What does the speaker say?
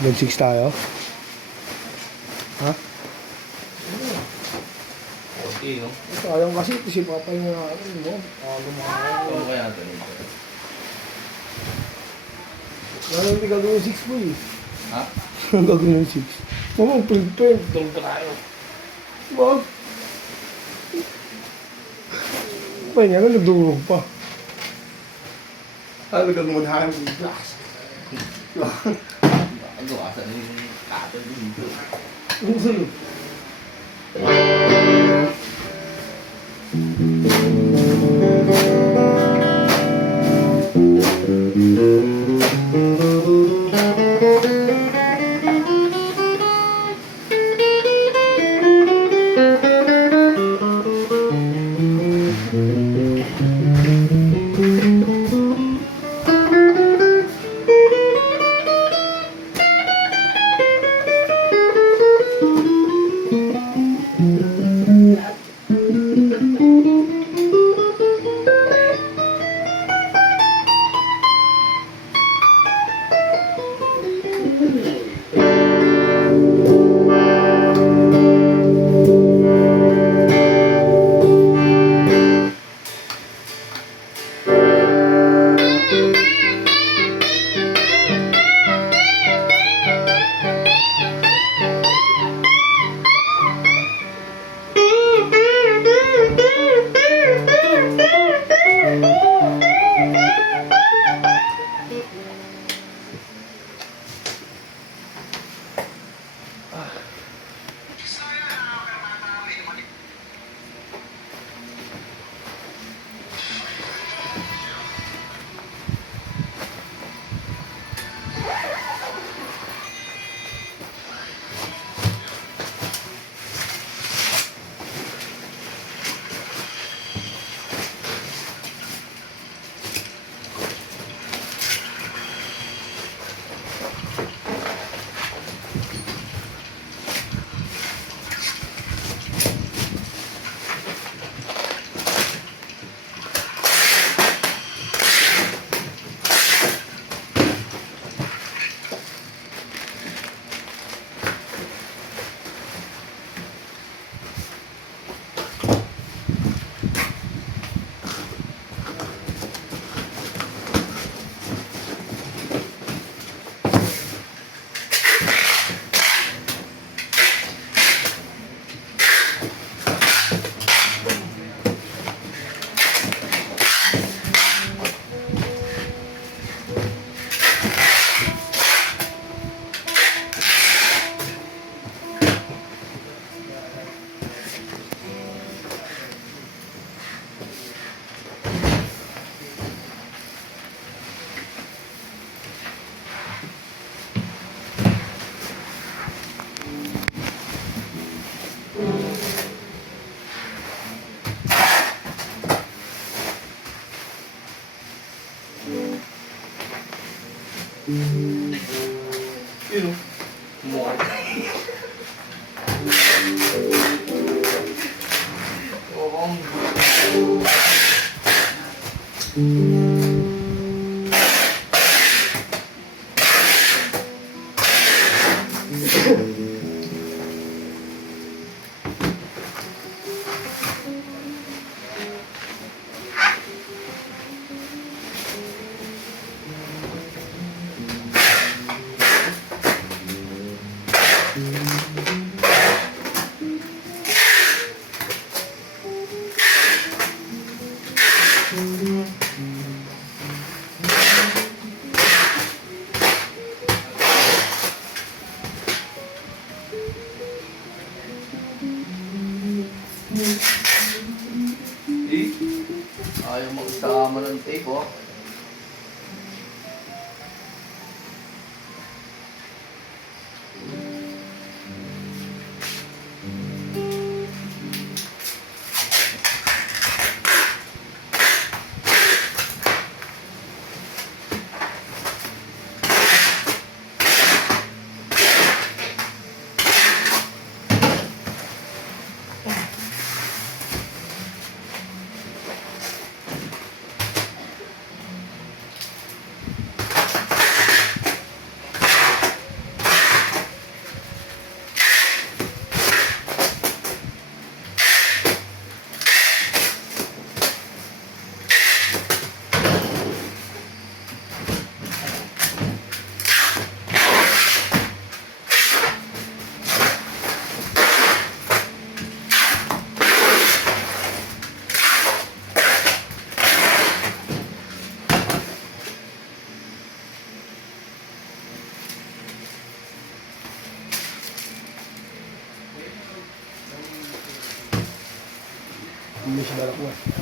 Nag-6 tayo? Ha? Okay, no? Sayang kasi ito si Papa yung ano mo. Lumakas. Ano kaya ito? Ano hindi gagawin 6 po eh. Ha? Ang gagawin 6. Mama, print. Doon ka tayo. Diba? Pa niya, nagdurog pa. Ano kang maghahan ng glass? Ano, asa na yung kato dito? Ano sa'yo? Yun, no? Mukha. Oo. Hindi siya balak na.